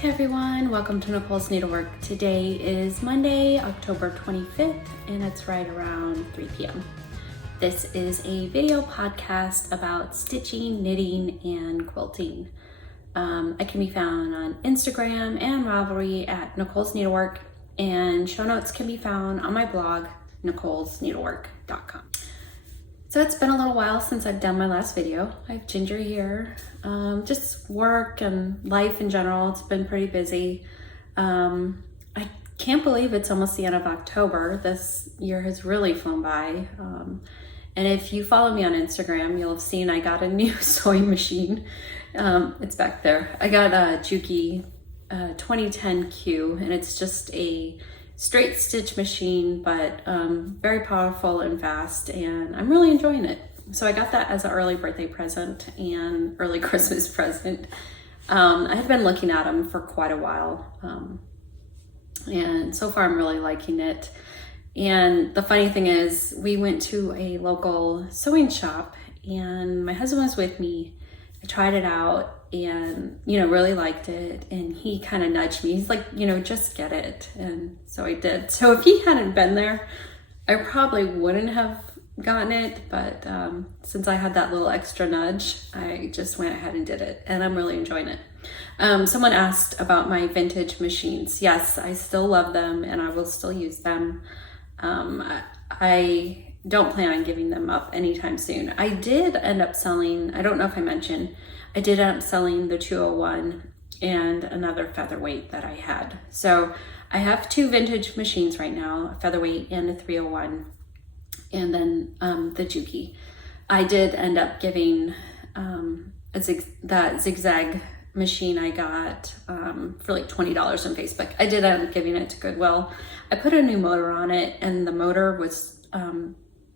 Hey everyone, welcome to Nicole's Needlework. Today is Monday, October 25th, and it's right around 3 p.m. This is a video podcast about stitching, knitting, and quilting. I can be found on Instagram and Ravelry at Nicole's Needlework, and show notes can be found on my blog, nicolesneedlework.com. So it's been a little while since I've done my last video. I have Ginger here. Just work and life in general. It's been pretty busy. I can't believe it's almost the end of October. This year has really flown by. And if you follow me on Instagram, you'll have seen I got a new sewing machine. It's back there. I got a Juki 2010Q, and it's just a straight stitch machine, but very powerful and fast, and I'm really enjoying it. So I got that as an early birthday present and early Christmas present. I had been looking at them for quite a while, and so far I'm really liking it. And the funny thing is, we went to a local sewing shop and my husband was with me. I tried it out and really liked it, and he kind of nudged me. He's like, just get it. And so I did. So if he hadn't been there, I probably wouldn't have gotten it, but since I had that little extra nudge, I just went ahead and did it, and I'm really enjoying it. Someone asked about my vintage machines. Yes, I still love them and I will still use them. I don't plan on giving them up anytime soon. I did end up selling, I don't know if I mentioned, I did end up selling the 201 and another featherweight that I had. So I have two vintage machines right now, a featherweight and a 301, and then the Juki. I did end up giving that zigzag machine I got for like $20 on Facebook. I did end up giving it to Goodwill. I put a new motor on it, and the motor was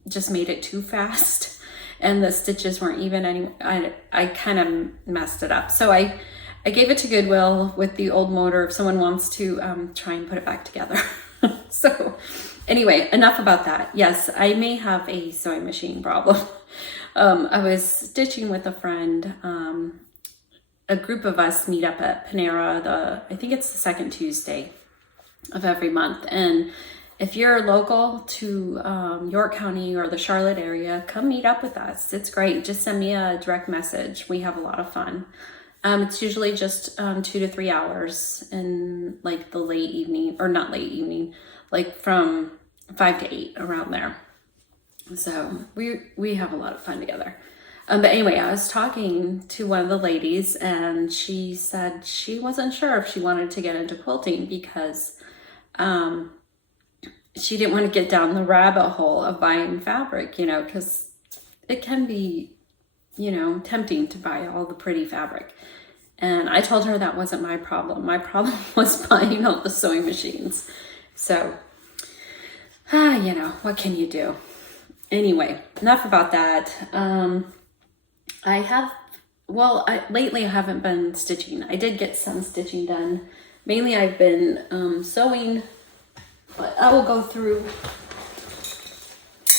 just made it too fast, and the stitches weren't even any. I kind of messed it up. So I gave it to Goodwill with the old motor if someone wants to try and put it back together. So anyway, enough about that. Yes, I may have a sewing machine problem. I was stitching with a friend. A group of us meet up at Panera. I think it's the second Tuesday of every month. And if you're local to York County or the Charlotte area, come meet up with us. It's great. Just send me a direct message. We have a lot of fun. It's usually just 2 to 3 hours in like the late evening, or not late evening, like from 5 to 8, around there. So we have a lot of fun together. But anyway, I was talking to one of the ladies, and she said she wasn't sure if she wanted to get into quilting because she didn't want to get down the rabbit hole of buying fabric, because it can be, tempting to buy all the pretty fabric. And I told her that wasn't my problem. My problem was buying all the sewing machines. So, what can you do? Anyway, enough about that. Lately I haven't been stitching. I did get some stitching done. Mainly I've been sewing, but I will go through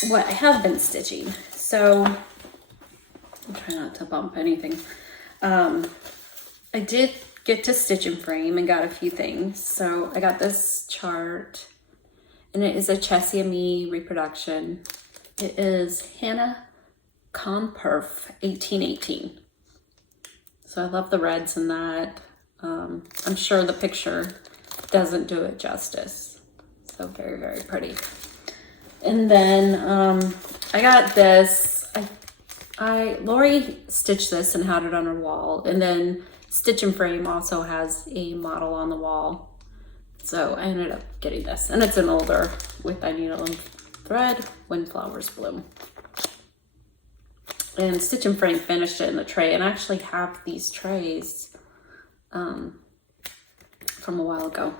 what I have been stitching. So I'll try not to bump anything. I did get to stitch and frame and got a few things. So I got this chart, and it is a Chessie and Me reproduction. It is Hannah Comperf 1818. So I love the reds in that. I'm sure the picture doesn't do it justice. So very, very pretty. And then I got this. Lori stitched this and had it on her wall. And then Stitch and Frame also has a model on the wall. So I ended up getting this. And it's an older With Thy Needle and Thread, When Flowers Bloom. And Stitch and Frame finished it in the tray, and I actually have these trays from a while ago.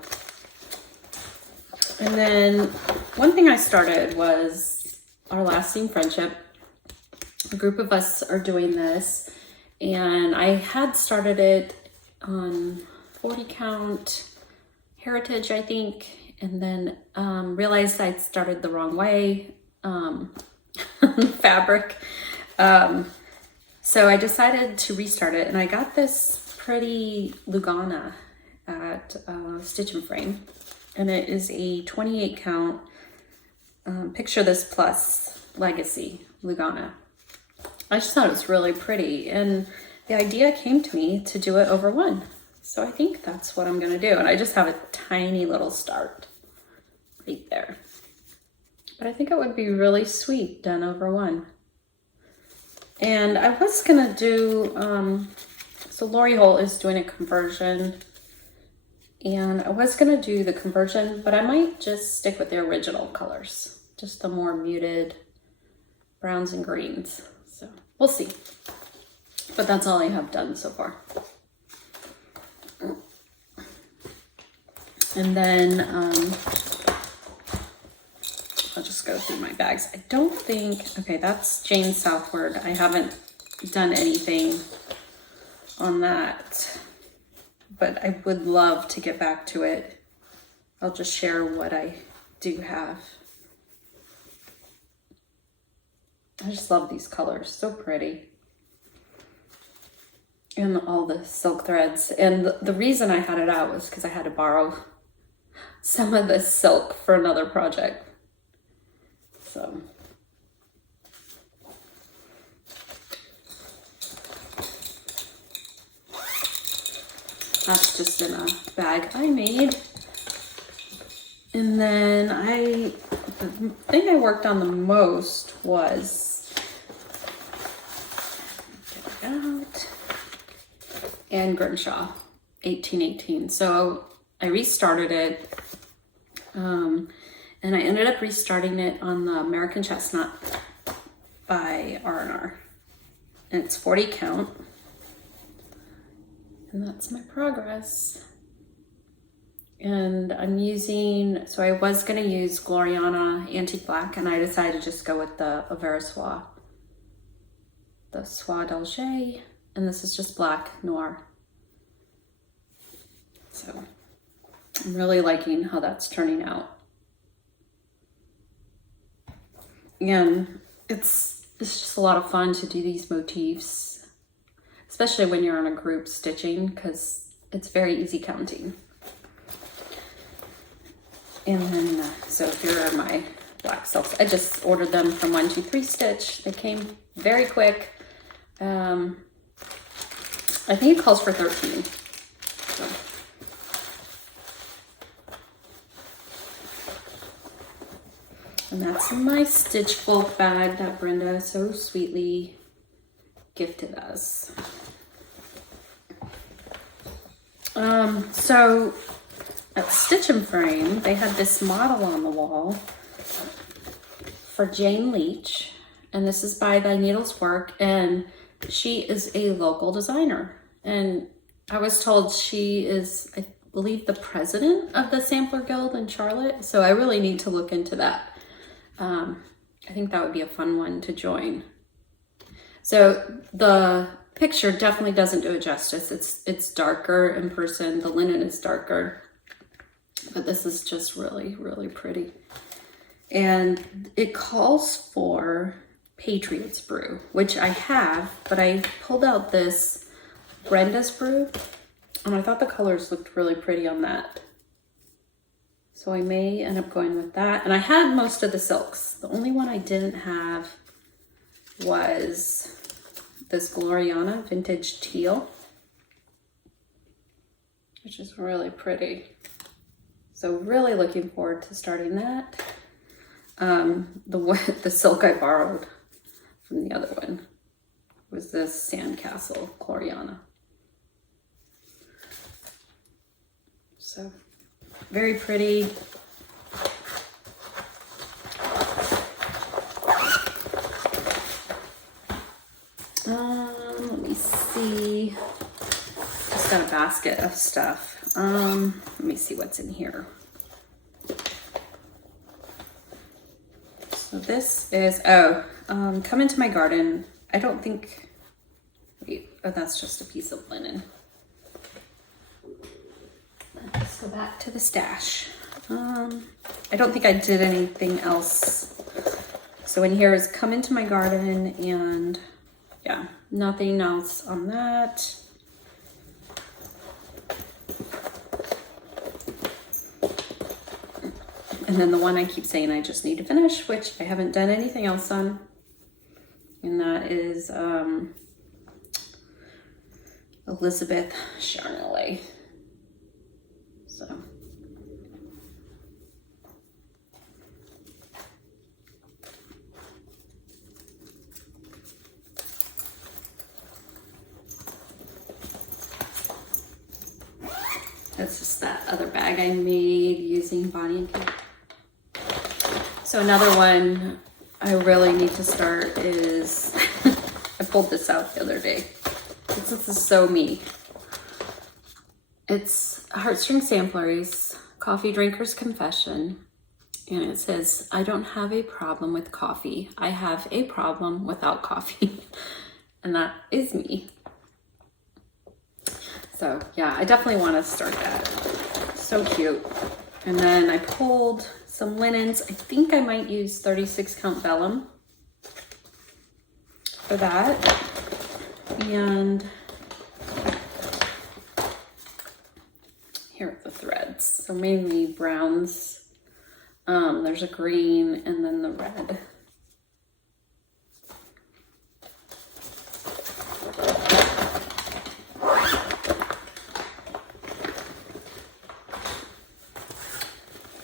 And then one thing I started was our lasting friendship. A group of us are doing this, and I had started it on 40 count Heritage, I think, and then realized I'd started the wrong way, fabric. So I decided to restart it, and I got this pretty Lugana at Stitch and Frame, and it is a 28 count Picture This Plus Legacy Lugana. I just thought it was really pretty, and the idea came to me to do it over one. So I think that's what I'm gonna do. And I just have a tiny little start right there. But I think it would be really sweet done over one. And I was gonna do, so Lori Holt is doing a conversion, and I was gonna do the conversion, but I might just stick with the original colors, just the more muted browns and greens. So we'll see. But that's all I have done so far. And then I'll just go through my bags. I don't think, okay, that's Jane Southward. I haven't done anything on that, but I would love to get back to it. I'll just share what I do have. I just love these colors, so pretty. And all the silk threads. And the reason I had it out was because I had to borrow some of the silk for another project. So that's just in a bag I made. And then the thing I worked on the most was, get it out, and Grimshaw 1818. So I restarted it, and I ended up restarting it on the American Chestnut by R&R, and it's 40 count, and that's my progress. And I'm using, so I was gonna use Gloriana Antique Black, and I decided to just go with the Avera Soie, the Soie d'Alger, and this is just Black Noir. So I'm really liking how that's turning out. And it's just a lot of fun to do these motifs, especially when you're on a group stitching, because it's very easy counting. And then, so here are my black silks. I just ordered them from 123 Stitch. They came very quick. I think it calls for 13. So. And that's my stitch bulk bag that Brenda so sweetly gifted us. So at Stitch and Frame, they had this model on the wall for Jane Leach, and this is by the Needlework, and she is a local designer. And I was told she is, I believe, the president of the Sampler Guild in Charlotte, so I really need to look into that. I think that would be a fun one to join. So the picture definitely doesn't do it justice. It's darker in person. The linen is darker, but this is just really, really pretty. And it calls for Patriots Brew, which I have, but I pulled out this Brenda's Brew, and I thought the colors looked really pretty on that. So I may end up going with that. And I had most of the silks. The only one I didn't have was this Gloriana Vintage Teal, which is really pretty. So really looking forward to starting that. The silk I borrowed from the other one was this Sandcastle Gloriana. So very pretty. Let me see. Just got a basket of stuff. Let me see what's in here. So this is, Come Into My Garden. I don't think, wait, oh, that's just a piece of linen. Let's go back to the stash. I don't think I did anything else. So in here is Come Into My Garden, and yeah, nothing else on that. And then the one I keep saying I just need to finish, which I haven't done anything else on. And that is Elizabeth Charnelay. So. That's just that other bag I made using Bonnie and Kate. So another one I really need to start is, I pulled this out the other day. This is so me. It's Heartstring Samplers, Coffee Drinker's Confession. And it says, I don't have a problem with coffee. I have a problem without coffee. And that is me. So yeah, I definitely want to start that. So cute. And then I pulled some linens. I think I might use 36 count vellum for that. And here are the threads. So mainly browns. There's a green and then the red.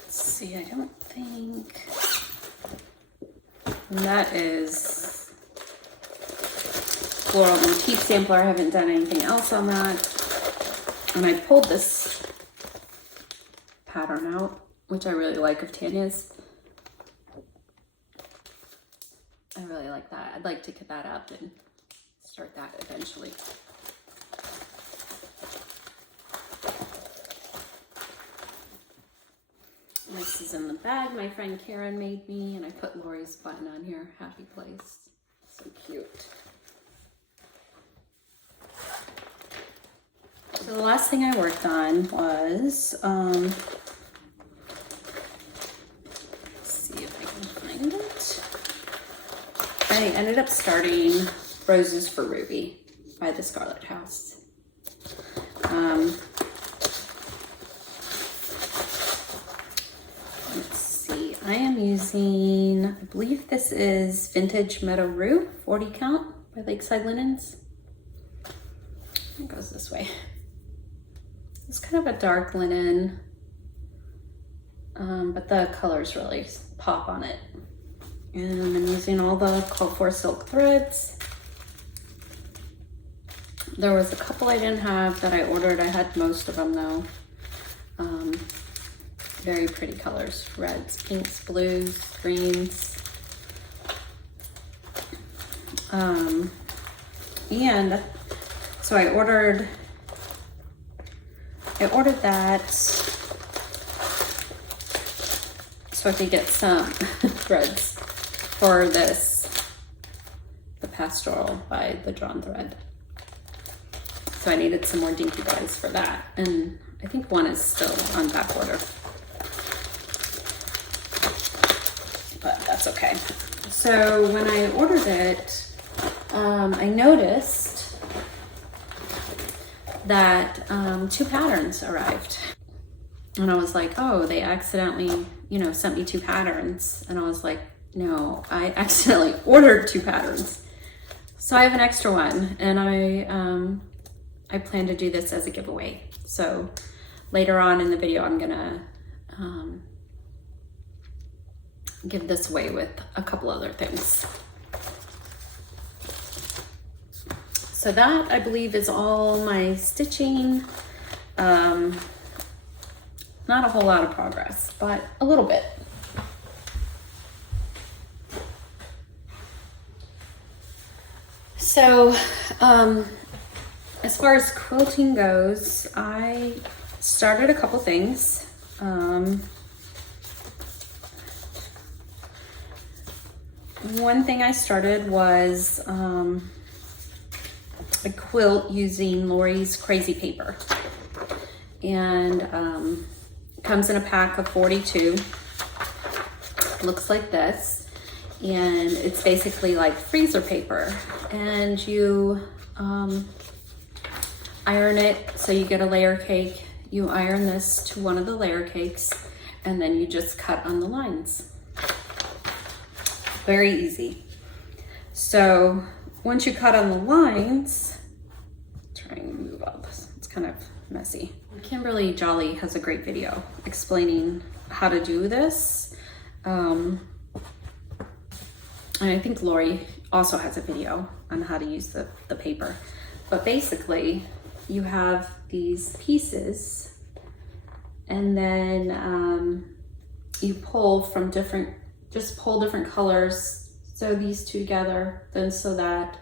See, I don't think, and that is Floral Motif Sampler. I haven't done anything else on that. And I pulled this pattern out, which I really like of Tanya's. I really like that. I'd like to get that up and start that eventually. This is in the bag my friend Karen made me, and I put Lori's button on here, happy place. So cute. So the last thing I worked on was, let's see if I can find it. I ended up starting Roses for Ruby by the Scarlet House. I am using, I believe this is Vintage Meadow Rue 40 count by Lakeside Linens. It goes this way. It's kind of a dark linen, but the colors really pop on it. And I'm using all the called for silk threads. There was a couple I didn't have that I ordered. I had most of them though. Very pretty colors, reds, pinks, blues, greens. And so I ordered that so I could get some threads for this, the Pastoral by the Drawn Thread. So I needed some more dinky dyes for that. And I think one is still on back order. But that's okay. So when I ordered it, I noticed that 2 patterns arrived. And I was like, oh, they accidentally, sent me 2 patterns. And I was like, no, I accidentally ordered 2 patterns. So I have an extra one, and I plan to do this as a giveaway. So later on in the video, I'm gonna give this away with a couple other things. So that, I believe, is all my stitching. Not a whole lot of progress, but a little bit. So, as far as quilting goes, I started a couple things. One thing I started was a quilt using Lori's Crazy Paper. And it comes in a pack of 42. It looks like this. And it's basically like freezer paper. And you iron it, so you get a layer cake. You iron this to one of the layer cakes. and then you just cut on the lines. Very easy. So once you cut on the lines, try and move up. It's kind of messy. Kimberly Jolly has a great video explaining how to do this. And I think Lori also has a video on how to use the paper. But basically, you have these pieces, and then you pull from different colors. So these two together, then sew that,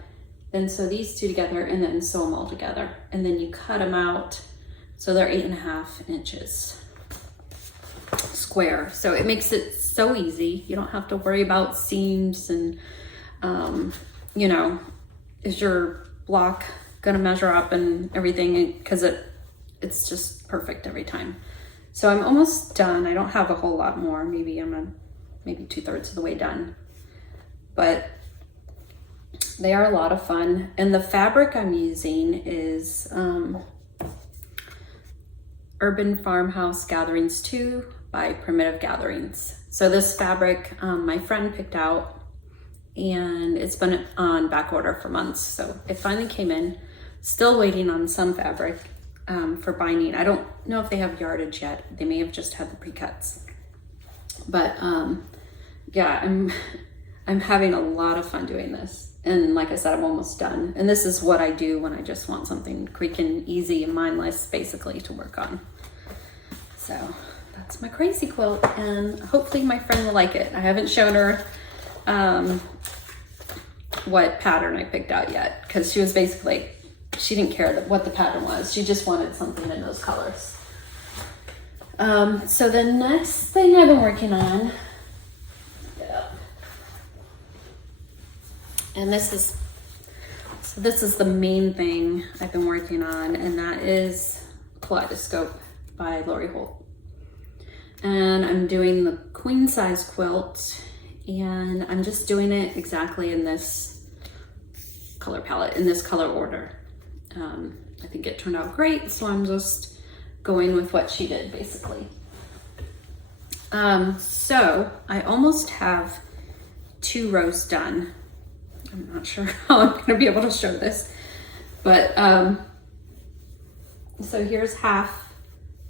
then sew these two together, and then sew them all together. And then you cut them out so they're 8.5 inches square. So it makes it so easy. You don't have to worry about seams and, you know, is your block gonna measure up and everything, because it's just perfect every time. So I'm almost done. I don't have a whole lot more. Maybe I'm maybe 2/3 of the way done. But they are a lot of fun. And the fabric I'm using is Urban Farmhouse Gatherings 2 by Primitive Gatherings. So this fabric my friend picked out, and it's been on back order for months. So it finally came in. Still waiting on some fabric for binding. I don't know if they have yardage yet. They may have just had the pre-cuts. But yeah, I'm having a lot of fun doing this. And like I said, I'm almost done. And this is what I do when I just want something quick and easy and mindless, basically, to work on. So that's my crazy quilt, and hopefully my friend will like it. I haven't shown her what pattern I picked out yet, because she was basically, she didn't care what the pattern was. She just wanted something in those colors. So the next thing I've been working on, and this is the main thing I've been working on, and that is Kaleidoscope by Lori Holt. And I'm doing the queen size quilt, and I'm just doing it exactly in this color palette, in this color order. I think it turned out great, so I'm just going with what she did, basically. So I almost have 2 rows done. I'm not sure how I'm gonna be able to show this, but so here's half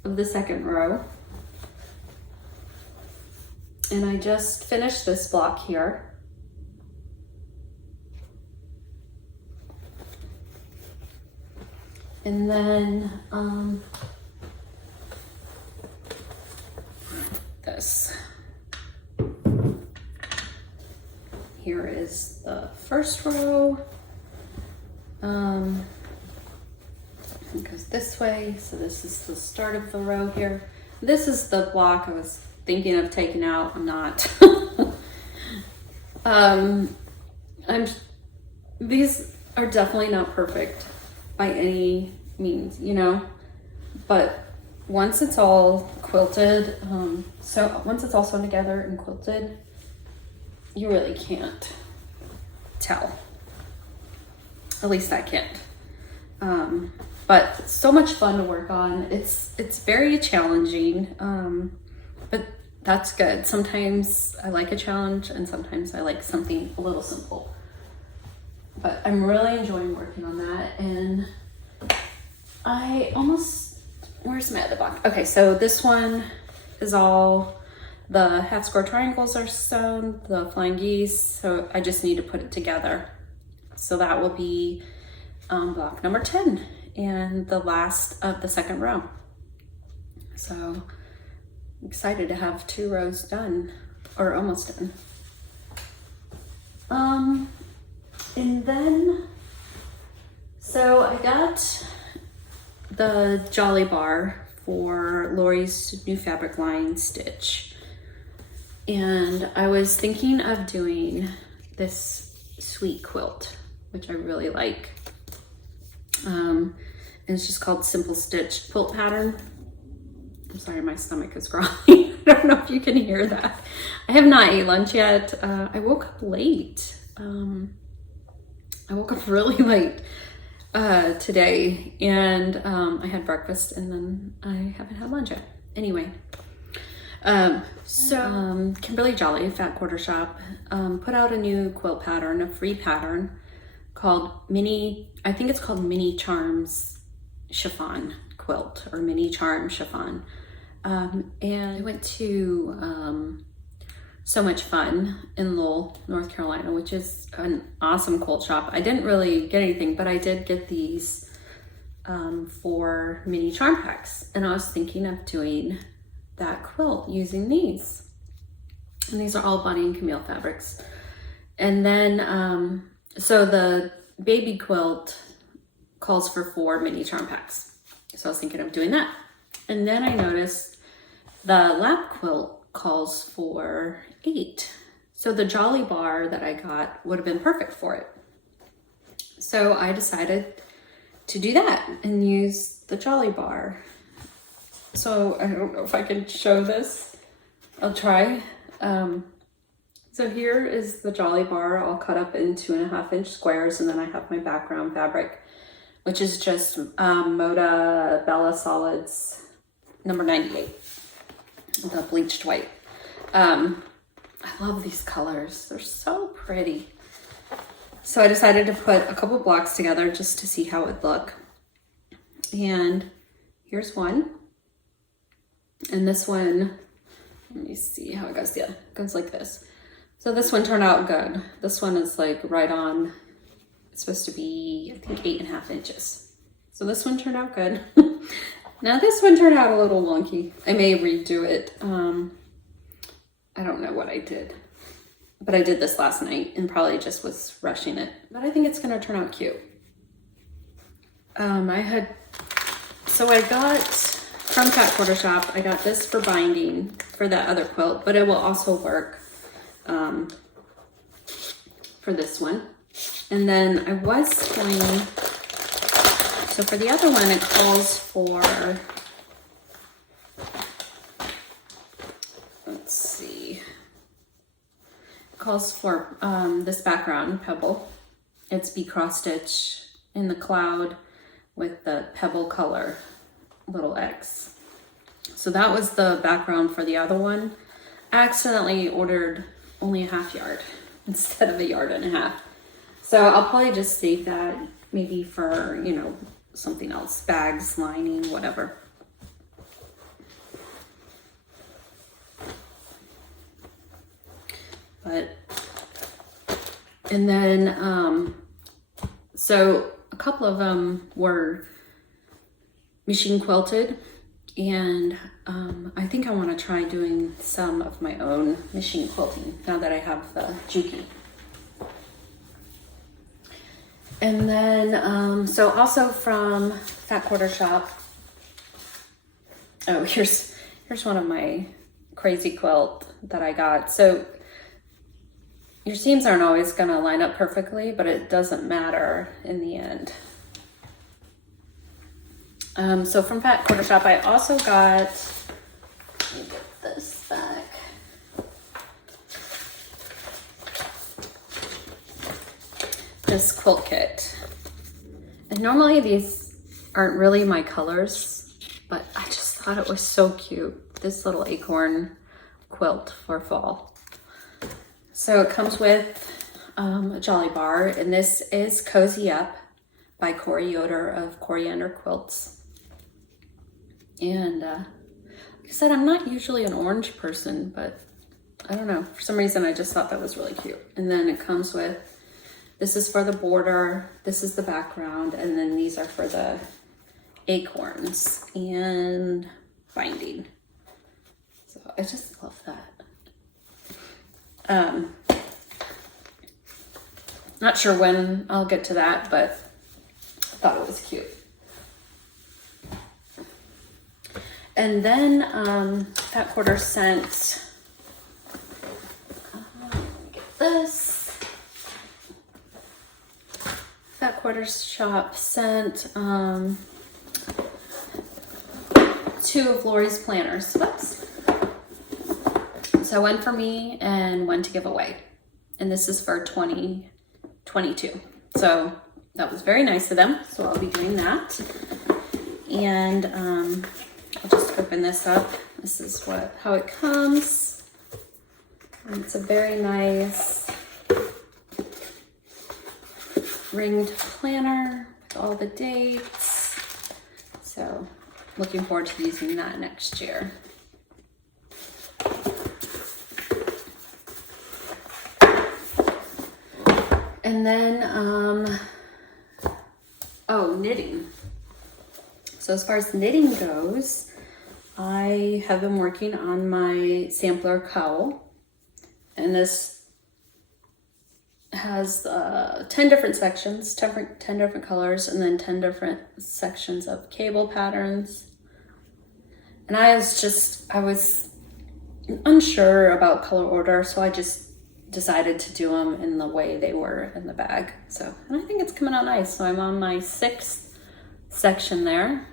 of the second row. And I just finished this block here. And then this. Here is the first row. It goes this way, so this is the start of the row here. This is the block I was thinking of taking out. I'm not. These are definitely not perfect by any means, you know, but once it's all quilted, so once it's all sewn together and quilted, you really can't tell. At least I can't. But so much fun to work on. It's very challenging, but that's good. Sometimes I like a challenge, and sometimes I like something a little simple. But I'm really enjoying working on that, and I almost, where's my other block? Okay, so this one is all, the half square triangles are sewn, the flying geese, so I just need to put it together. So that will be block number 10 and the last of the second row. So I'm excited to have 2 rows done, or almost done. And then, so I got the Jolly Bar for Lori's new fabric line stitch. And I was thinking of doing this sweet quilt, which I really like. And it's just called Simple Stitch Quilt Pattern. I'm sorry, my stomach is growling. I don't know if you can hear that. I have not ate lunch yet. I woke up late. I woke up really late today, and I had breakfast, and then I haven't had lunch yet. Anyway, Kimberly Jolly, Fat Quarter Shop, put out a new quilt pattern, a free pattern called I think it's called Mini Charms Chiffon Quilt, or Mini Charm Chiffon. And I went to So Much Fun in Lowell, North Carolina, which is an awesome quilt shop. I didn't really get anything, but I did get these for mini charm packs. And I was thinking of doing that quilt using these. And these are all Bonnie and Camille fabrics. And then, so the baby quilt calls for 4 mini charm packs. So I was thinking of doing that. And then I noticed the lap quilt calls for 8. So the Jolly bar that I got would have been perfect for it. So I decided to do that and use the Jolly bar. So I don't know if I can show this. I'll try. So here is the Jolly bar all cut up in 2.5-inch squares, and then I have my background fabric, which is just Moda Bella Solids number 98, the bleached white. I love these colors. They're so pretty. So I decided to put a couple blocks together just to see how it would look. And here's one. And this one, let me see how it goes. Yeah, it goes like this. So this one turned out good. This one is like right on, it's supposed to be, I think 8.5 inches. So this one turned out good. Now this one turned out a little wonky. I may redo it. I don't know what I did, but I did this last night and probably just was rushing it, but I think it's gonna turn out cute. I got from Fat Quarter Shop, I got this for binding for that other quilt, but it will also work for this one. And then I was going, so for the other one, it calls for, let's see, it calls for this background pebble. It's bee cross stitch in the cloud with the pebble color little X. So that was the background for the other one. I accidentally ordered only a 1/2 yard instead of a 1.5 yards. So I'll probably just save that maybe for, you know, something else, bags, lining, whatever. And then, so a couple of them were machine quilted, and I think I want to try doing some of my own machine quilting now that I have the Juki. And then, so also from Fat Quarter Shop, oh, here's one of my crazy quilt that I got. So your seams aren't always going to line up perfectly, but it doesn't matter in the end. So from Fat Quarter Shop, I also got, let me get this back. This quilt kit. And normally these aren't really my colors, but I just thought it was so cute. This little acorn quilt for fall. So it comes with a Jolly bar, and this is Cozy Up by Corey Yoder of Coriander Quilts. And like I said, I'm not usually an orange person, but I don't know, for some reason I just thought that was really cute. And then it comes with, this is for the border, this is the background, and then these are for the acorns and binding. So I just love that. Not sure when I'll get to that, but I thought it was cute. And then Fat Quarter sent, get this. Fat Quarter Shop sent 2 of Lori's planners. Whoops. So one for me and one to give away. And this is for 2022. So that was very nice of them. So I'll be doing that. And I'll just open this up. this is how it comes. And it's a very nice ringed planner with all the dates. So looking forward to using that next year. And then, knitting. So as far as knitting goes, I have been working on my sampler cowl, and this has 10 different sections, 10 different colors, and then 10 different sections of cable patterns. And I was unsure about color order, so I just decided to do them in the way they were in the bag. So, and I think it's coming out nice. So I'm on my 6th section there,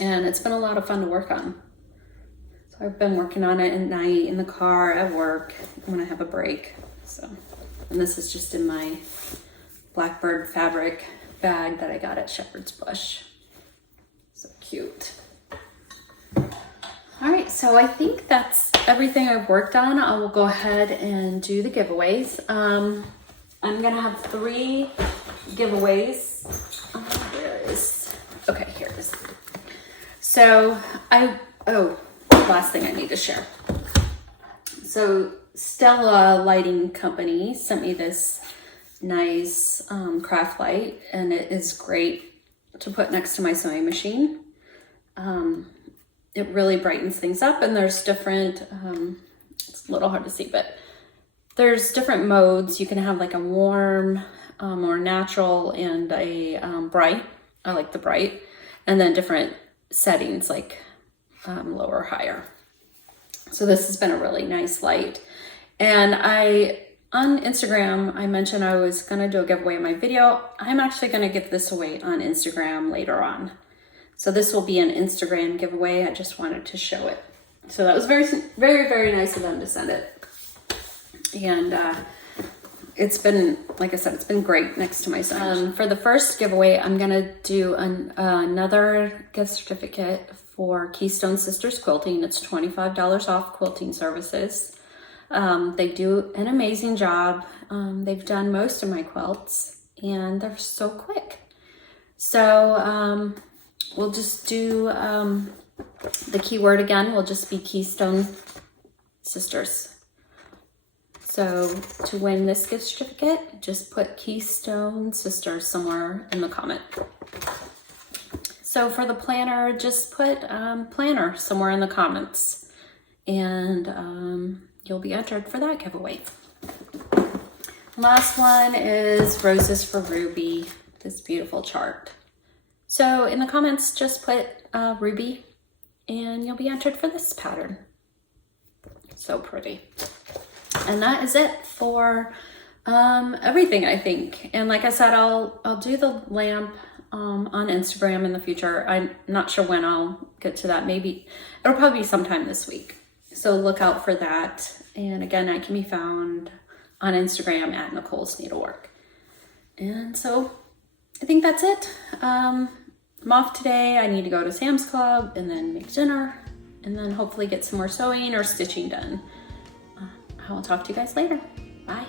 and it's been a lot of fun to work on. So I've been working on it at night, in the car, at work, when I have a break. So, and this is just in my Blackbird fabric bag that I got at Shepherd's Bush. So cute. All right, so I think that's everything I've worked on. I will go ahead and do the giveaways. I'm gonna have 3 giveaways. Here it is. So last thing I need to share. So Stella Lighting Company sent me this nice craft light, and it is great to put next to my sewing machine. It really brightens things up, and there's different, it's a little hard to see, but there's different modes. You can have like a warm or natural and a bright. I like the bright, and then different settings like lower, higher. So this has been a really nice light. And on Instagram, I mentioned I was gonna do a giveaway in my video. I'm actually gonna give this away on Instagram later on. So this will be an Instagram giveaway. I just wanted to show it. So that was very, very, very nice of them to send it. And it's been, like I said, it's been great next to my son. For the first giveaway, I'm gonna do another gift certificate for Keystone Sisters Quilting. It's $25 off quilting services. They do an amazing job. They've done most of my quilts, and they're so quick. So we'll just do the keyword again will just be Keystone Sisters. So to win this gift certificate, just put Keystone Sisters somewhere in the comment. So for the planner, just put planner somewhere in the comments, and you'll be entered for that giveaway. Last one is Roses for Ruby, this beautiful chart. So in the comments, just put Ruby, and you'll be entered for this pattern. So pretty. And that is it for everything, I think. And like I said, I'll do the lamp on Instagram in the future. I'm not sure when I'll get to that. Maybe it'll probably be sometime this week. So look out for that. And again, I can be found on Instagram at Nicole's Needlework. And so I think that's it. I'm off today. I need to go to Sam's Club and then make dinner, and then hopefully get some more sewing or stitching done. I will talk to you guys later. Bye.